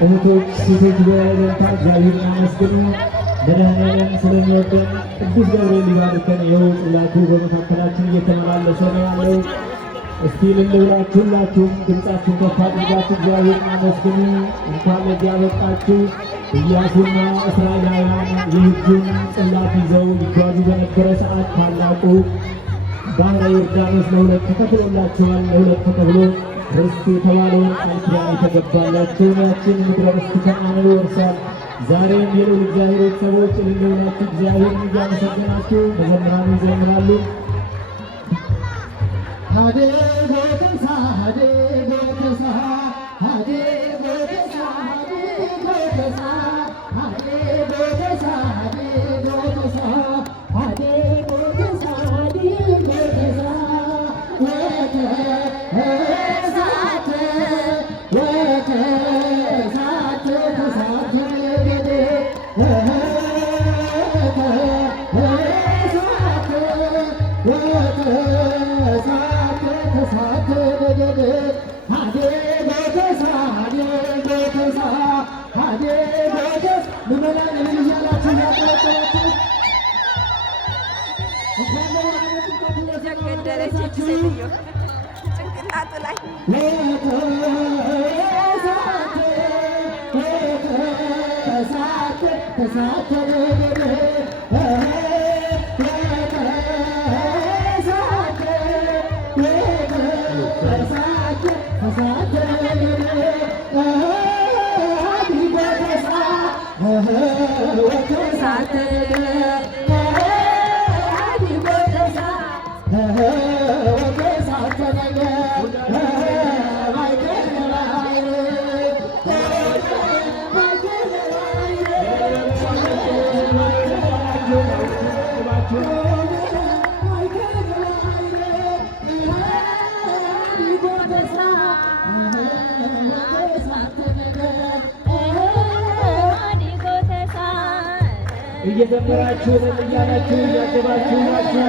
እህቶች፣ ሴቶች በእልልታ እግዚአብሔርን አመስግኑ። መድኃኔዓለም ስለሚወደን ቅዱስ ገብርኤል ሊባርከን ይኸው ጽላቱ በመካከላችን እየተመላለሰ ነው ያለው። እስቲ እልል ብላችሁ ሁላችሁም ድምፃችሁን ከፍ አድርጋችሁ እግዚአብሔርን አመስግኑ። እንኳን ለዚህ አበቃችሁ። ኢያሱና እስራኤላውያን የሕጉን ጽላት ይዘው ይጓዙ በነበረ ሰዓት ታላቁ ባሕረ ዮርዳኖስ ለሁለት ተከፍሎላቸዋል። ለሁለት ተከፍሎ ርስት የተባለውን ቃል ኪዳን የተገባላቸውን ያችን ምድረ ርስት ከነዓንን ወርሰዋል። ዛሬም የልዑል እግዚአብሔር ሰዎች እልል ብላችሁ እግዚአብሔርን እያመሰገናችሁ መዘምራኑ ይዘምራሉ። ጭንቅላቱ ላይ እየዘመራችሁ እያላችሁ እያገባችሁ ናችሁ።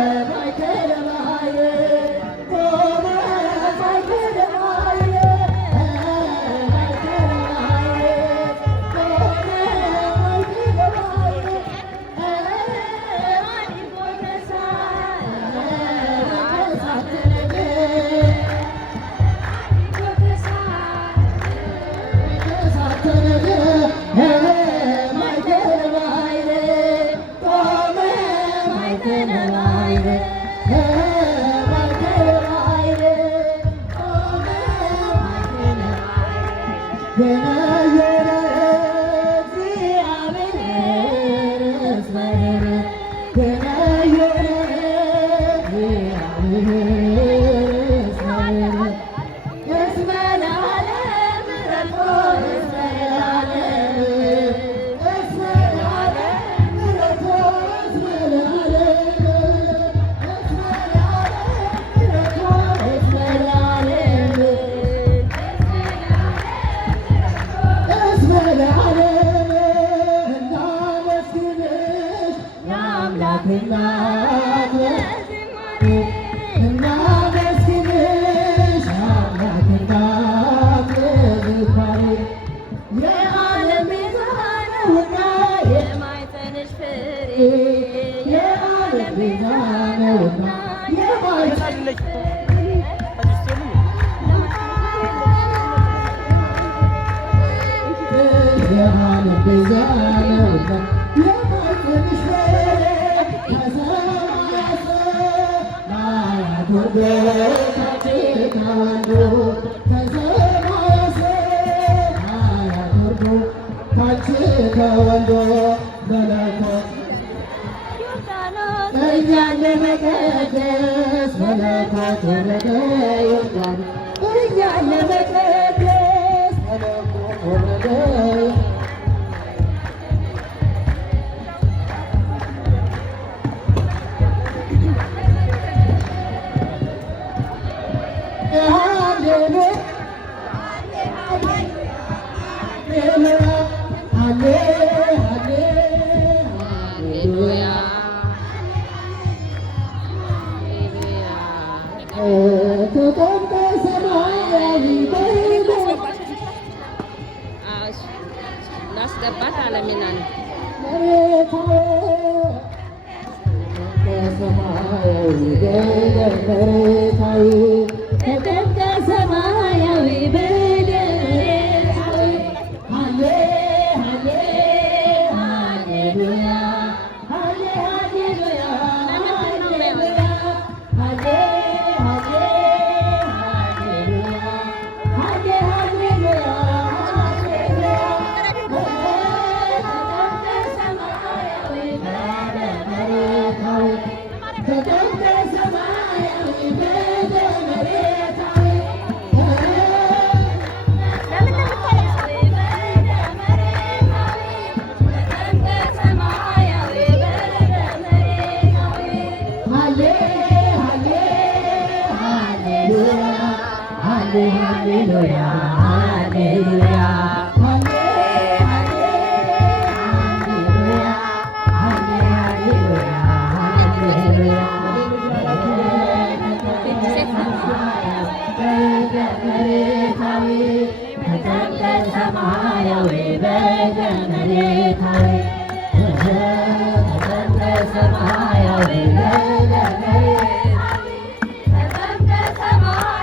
ማስገባት አለሚና ነው።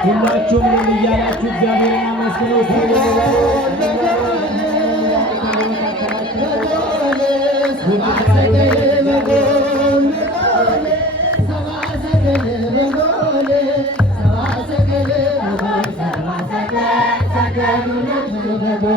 ሁላችሁም እያላችሁ እግዚአብሔርን አመስግኑ።